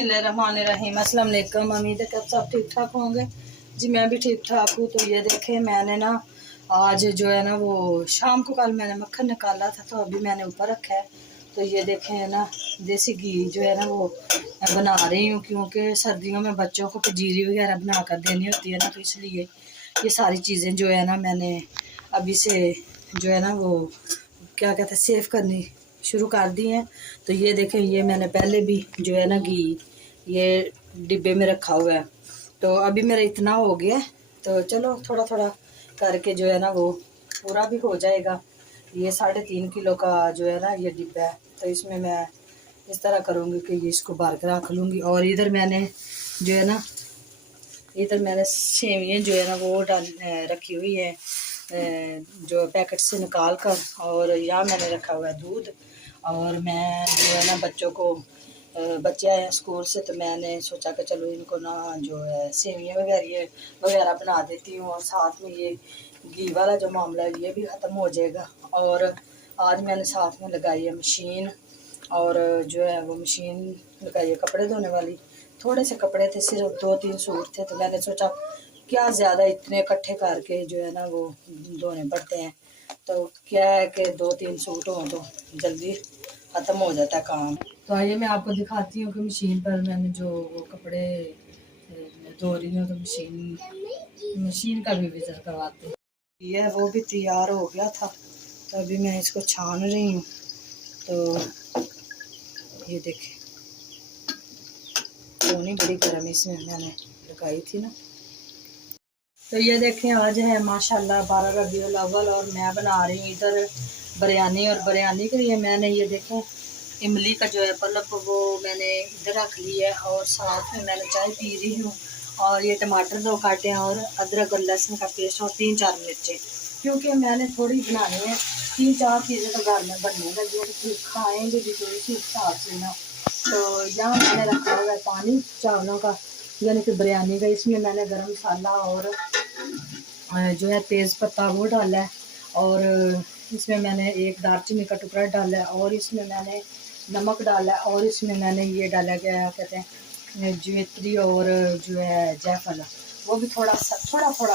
बिस्मिल्लाहिर्रहमानिर्रहीम। अस्सलाम वालेकुम। उम्मीद है कि आप सब ठीक ठाक होंगे। जी मैं भी ठीक ठाक हूँ। तो ये देखें मैंने ना आज जो है ना वो शाम को कल मैंने मक्खन निकाला था तो अभी मैंने ऊपर रखा है। तो ये देखें ना देसी घी जो है ना वो मैं बना रही हूँ क्योंकि सर्दियों में बच्चों को पंजीरी वगैरह बना कर देनी होती है ना, तो इसलिए ये सारी चीज़ें जो है ना मैंने अभी से जो है ना वो क्या कहते हैं सेव करनी शुरू कर दी हैं। तो ये देखें ये मैंने पहले भी जो है ना घी ये डिब्बे में रखा हुआ है। तो अभी मेरा इतना हो गया, तो चलो थोड़ा थोड़ा करके जो है ना वो पूरा भी हो जाएगा। ये 3.5 किलो का जो है ना ये डिब्बा है, तो इसमें मैं इस तरह करूँगी कि ये इसको भर के रख लूँगी। और इधर मैंने जो है ना सेवियाँ जो है ना वो डाल रखी हुई है जो पैकेट से निकाल कर, और यहाँ मैंने रखा हुआ है दूध। और मैं जो है ना बच्चों को बच्चे आए हैं स्कूल से, तो मैंने सोचा कि चलो इनको ना जो है सेवियाँ वगैरह बना देती हूँ, और साथ में ये घी वाला जो मामला है ये भी ख़त्म हो जाएगा। और आज मैंने साथ में लगाई है मशीन, और जो है वो मशीन लगाई है कपड़े धोने वाली। थोड़े से कपड़े थे, सिर्फ 2-3 सूट थे, तो मैंने सोचा क्या ज़्यादा इतने इकट्ठे करके जो है ना वो धोने पड़ते हैं। तो क्या है कि 2-3 सूट हों तो जल्दी ख़त्म हो जाता है काम। तो आइए मैं आपको दिखाती हूँ कि मशीन पर मैंने जो वो कपड़े धो रही हूँ, तो मशीन का भी विज़िट करवाते हैं। यह वो भी तैयार हो गया था, तो अभी मैं इसको छान रही हूँ। तो ये देखें धोनी बड़ी गर्म इसमें मैंने लगाई थी ना। तो ये देखें आज है माशाल्लाह 12 रबीउल अव्वल, और मैं बना रही हूँ इधर बिरयानी। और बिरयानी के लिए मैंने ये देखें इमली का जो है पल्प वो मैंने इधर रख लिया है, और साथ में मैंने चाय पी रही हूँ। और ये टमाटर 2 काटे हैं, और अदरक और लहसुन का पेस्ट, और 3-4 मिर्चें, क्योंकि मैंने थोड़ी बनानी है। 3-4 चीज़ें तो घर में बनने लगी हैं, तो खाएँगे भी तो इसी हिसाब से ना। तो यहाँ मैंने रखा हुआ है पानी चावलों का यानी कि बिरयानी का। इसमें मैंने गरम मसाला और जो है तेज़ पत्ता वो डाला है, और इसमें मैंने 1 दालचीनी का टुकड़ा डाला है, और इसमें मैंने नमक डाला है, और इसमें मैंने ये डाला क्या कहते हैं जवित्री और जो है जायफल वो भी थोड़ा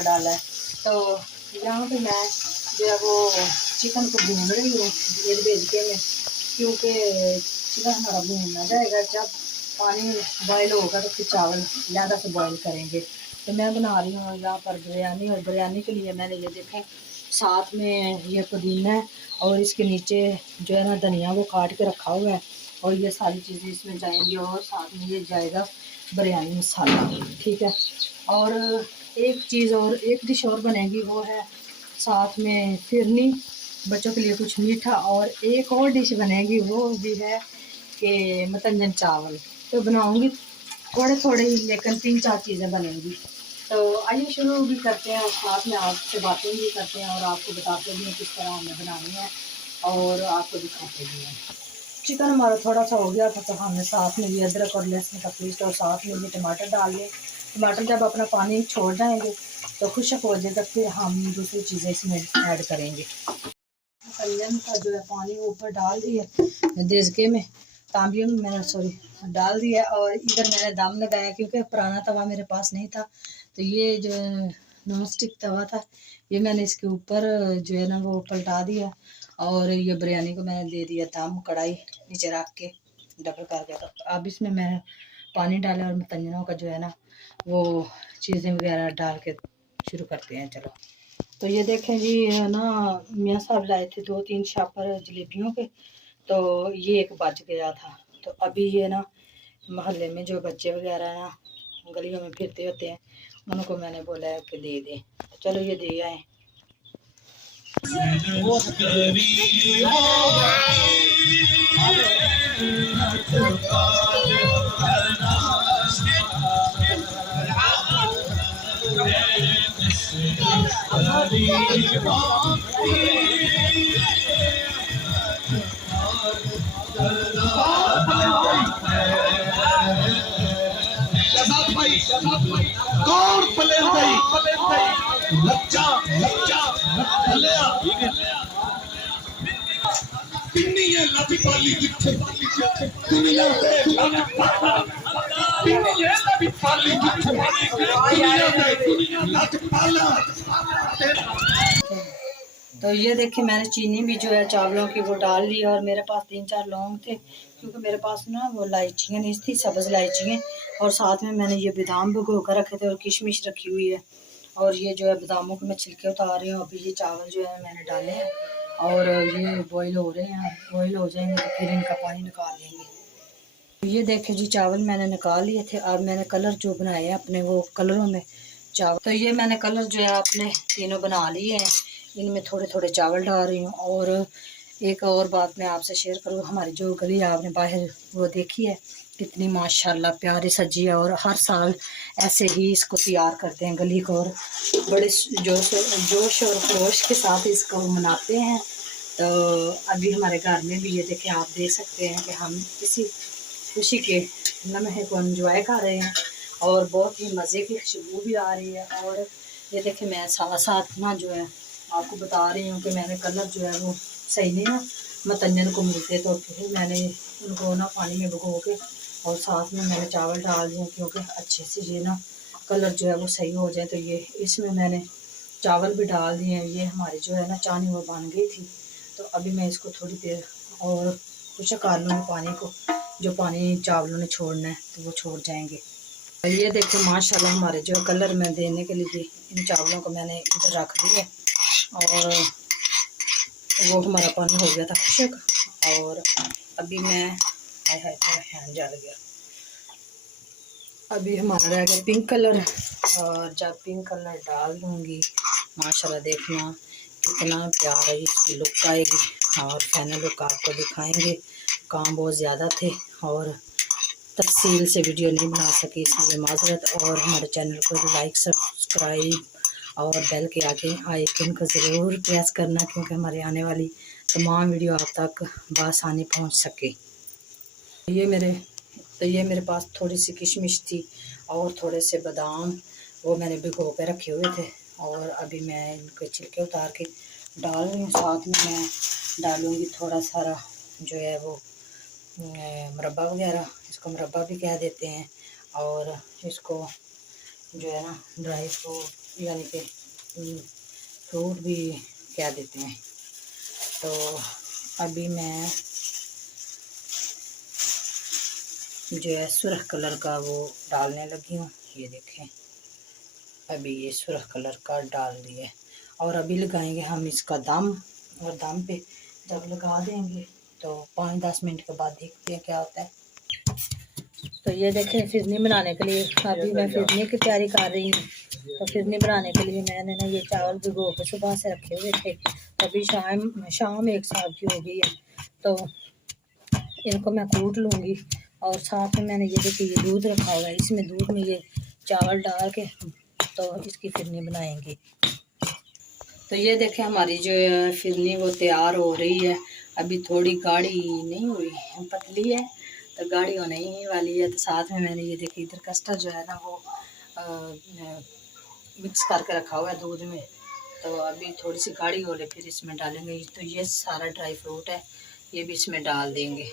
डाला है। तो यहाँ पे मैं जो है वो चिकन को भून रही हूँ एक बेलके में, क्योंकि चिकन हमारा भूनना जाएगा। जब पानी बॉयल होगा तो फिर चावल ज़्यादा से बॉयल करेंगे। तो मैं बना रही हूँ यहाँ पर बिरयानी, और बिरयानी के लिए मैंने ये देखें साथ में ये पुदीना है, और इसके नीचे जो है ना धनिया वो काट के रखा हुआ है, और ये सारी चीज़ें इसमें जाएंगी, और साथ में ये जाएगा बिरयानी मसाला, ठीक है। और एक चीज़ और एक डिश और बनेगी, वो है साथ में फिरनी, बच्चों के लिए कुछ मीठा। और एक और डिश बनेगी वो भी है कि मतंजन चावल। तो बनाऊँगी थोड़े थोड़े ही, लेकिन 3-4 चीज़ें बनेंगी। तो आइए शुरू भी करते हैं, और साथ में आपसे बातें भी करते हैं, और आपको बताते भी हैं किस तरह हमें बनानी है, और आपको दिखाते भी हैं। चिकन हमारा थोड़ा सा हो गया था, तो हमने साथ में ये अदरक और लहसुन का पेस्ट, और साथ में ये टमाटर डाल लिए। टमाटर जब अपना पानी छोड़ जाएंगे तो खुशक हो जाएगा, फिर हम दूसरी चीज़ें इसमें ऐड करेंगे। कलम का जो है पानी ऊपर डाल दिया देजके में, तांबियों में मैंने डाल दिया, और इधर मैंने दम लगाया क्योंकि पुराना तवा मेरे पास नहीं था। तो ये जो नॉन स्टिक तवा था ये मैंने इसके ऊपर जो है ना वो पलटा दिया, और ये बिरयानी को मैंने दे दिया दम कढ़ाई नीचे रख के डबल करके। तो अब इसमें मैं पानी डाला, और मतंजनों का जो है ना वो चीज़ें वगैरह डाल के शुरू करते हैं। चलो तो ये देखें जी है ना मियाँ साहब लाए थे 2-3 शापर जलेबियों के, तो ये एक बच गया था। तो अभी ये ना मोहल्ले में जो बच्चे वगैरह ना गलियों में फिरते होते हैं उनको मैंने बोला है कि दे दें, तो चलो ये दे आए। कौन पले लच्चा किन्नी है लभी पाली जिथे दुनिया पे तो ये देखिए मैंने चीनी भी जो है चावलों की वो डाल ली और मेरे पास 3-4 लौंग थे क्योंकि मेरे पास ना वो इलायचियाँ नहीं थी, सब्ज़ इलायचियाँ, और साथ में मैंने ये बादाम भिगो कर रखे थे और किशमिश रखी हुई है। और ये जो है बादामों को मैं छिलके उतार रही हूँ। अभी ये चावल जो है मैंने डाले हैं और ये बॉईल हो रहे हैं। बॉईल हो जाएंगे तो फिर इनका पानी निकाल लेंगे। ये देखे जी चावल मैंने निकाल लिए थे। अब मैंने कलर जो बनाए हैं अपने वो कलरों में चावल, तो ये मैंने कलर जो है अपने तीनों बना लिए हैं। इनमें थोड़े थोड़े चावल डाल रही हूँ। और एक और बात मैं आपसे शेयर करूँ, हमारी जो गली आपने बाहर वो देखी है कितनी माशाल्लाह प्यारी सजी है, और हर साल ऐसे ही इसको तैयार करते हैं गली को, और बड़े जोश और खरोश के साथ इसको मनाते हैं। तो अभी हमारे घर में भी ये देखें, आप देख सकते हैं कि हम किसी खुशी के लम्हे को एंजॉय कर रहे हैं और बहुत ही मज़े की खुशबू भी आ रही है। और ये देखें मैं साथ साथ ना जो है आपको बता रही हूँ कि मैंने कलर जो है वो सही नहीं ना मतंजन को मिलते, तो फिर मैंने उनको ना पानी में भिगो के और साथ में मैंने चावल डाल दिए क्योंकि अच्छे से ये ना कलर जो है वो सही हो जाए। तो ये इसमें मैंने चावल भी डाल दिए हैं। ये हमारी जो है ना चानी वो बन गई थी, तो अभी मैं इसको थोड़ी देर और कुछ कर लूँगी पानी को, जो पानी चावलों ने छोड़ना है तो वो छोड़ जाएंगे। ये देखो माशाल्लाह हमारे जो कलर में देने के लिए इन चावलों को मैंने इधर रख दिया और वो हमारा पानी हो गया था खुशक। और अभी मैं हैंड जल गया। अभी हमारा रह गया पिंक कलर, और जब पिंक कलर डाल दूँगी माशाल्लाह देखना कितना प्यारा इसकी लुक आएगी। और फाइनल लुक आपको दिखाएंगे। काम बहुत ज़्यादा थे और तफसील से वीडियो नहीं बना सकी, इसलिए माजरत। और हमारे चैनल को लाइक सब्सक्राइब और बेल के आगे आइकन को ज़रूर प्रेस करना, क्योंकि हमारे आने वाली तमाम वीडियो आप तक बआसानी पहुंच सके। ये मेरे पास थोड़ी सी किशमिश थी और थोड़े से बादाम, वो मैंने भिगो के रखे हुए थे। और अभी मैं इनके छिलके उतार के डाल रही हूँ। साथ में मैं डालूँगी थोड़ा सारा जो है वो मुरब्बा वगैरह, इसको मुरब्बा भी कह देते हैं, और इसको जो है ना ड्राई फ्रूट यानी कि फ्रूट भी कह देते हैं। तो अभी मैं जो है सुरख कलर का वो डालने लगी हूँ। ये देखें अभी ये सुरख कलर का डाल दिए और अभी लगाएंगे हम इसका दम। और दम पे जब लगा देंगे तो 5-10 मिनट के बाद देखते हैं क्या होता है। तो ये देखें फिरनी बनाने के लिए अभी मैं फिरनी की तैयारी कर रही हूँ। तो फिरनी बनाने के लिए मैंने ना ये चावल भिगो के सुबह से रखे हुए थे, अभी शाम 1 साल की हो गई है। तो इनको मैं कूट लूँगी और साथ में मैंने ये देखिए ये दूध रखा हुआ है, इसमें दूध में ये चावल डाल के तो इसकी फिरनी बनाएंगे। तो ये देखें हमारी जो फिरनी वो तैयार हो रही है। अभी थोड़ी गाढ़ी नहीं हुई, पतली है, तो गाढ़ी होने ही वाली है। तो साथ में मैंने ये देखिए इधर कस्टर्ड जो है ना वो मिक्स करके रखा हुआ है दूध में। तो अभी थोड़ी सी गाढ़ी हो रही फिर इसमें डालेंगे। तो ये सारा ड्राई फ्रूट है, ये भी इसमें डाल देंगे।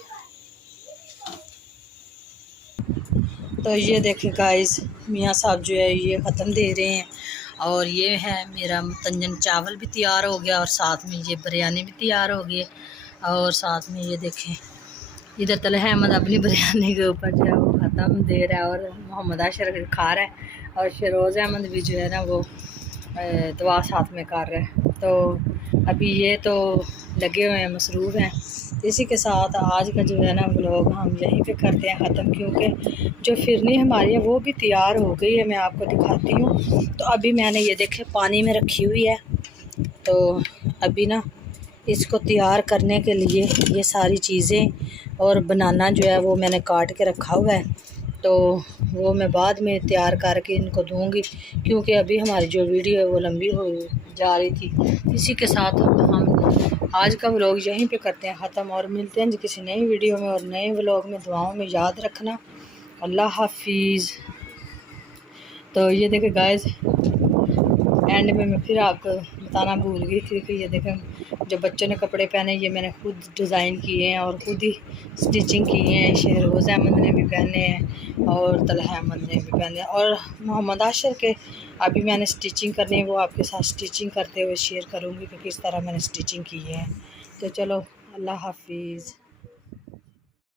तो ये देखें गाइस मियाँ साहब जो है ये ख़त्म दे रहे हैं। और ये है मेरा मतंजन चावल भी तैयार हो गया और साथ में ये बिरयानी भी तैयार हो गई। और साथ में ये देखें इधर तलहा अहमद अपनी बिरयानी के ऊपर जो है वो ख़त्म दे रहा है और मोहम्मद अशर खा रहा है, और शरोज़ अहमद भी जो है ना वो दुआ साथ में कर रहा है। तो अभी ये तो लगे हुए हैं, मसरूफ़ हैं। इसी के साथ आज का जो है ना व्लॉग हम यहीं पे करते हैं ख़त्म, क्योंकि जो फिरनी हमारी है वो भी तैयार हो गई है। मैं आपको दिखाती हूँ। तो अभी मैंने ये देखे पानी में रखी हुई है। तो अभी ना इसको तैयार करने के लिए ये सारी चीज़ें और बनाना जो है वो मैंने काट के रखा हुआ है। तो वो मैं बाद में तैयार करके इनको दूँगी, क्योंकि अभी हमारी जो वीडियो है वो लंबी हो जा रही थी। इसी के साथ हम आज का व्लॉग यहीं पे करते हैं ख़त्म और मिलते हैं किसी नई वीडियो में और नए व्लॉग में। दुआओं में याद रखना। अल्लाह हाफिज़। तो ये देखे गाइस एंड में मैं फिर आपको बताना भूल गई थी कि ये देखें जो बच्चों ने कपड़े पहने ये मैंने खुद डिज़ाइन किए हैं और खुद ही स्टिचिंग किए हैं। शहरोज़ अहमद ने भी पहने हैं और तलहा अहमद ने भी पहने हैं और मोहम्मद आशिर के अभी मैंने स्टिचिंग करनी है, वो आपके साथ स्टिचिंग करते हुए शेयर करूँगी कि किस तरह मैंने स्टिचिंग की है। तो चलो, अल्लाह हाफिज़।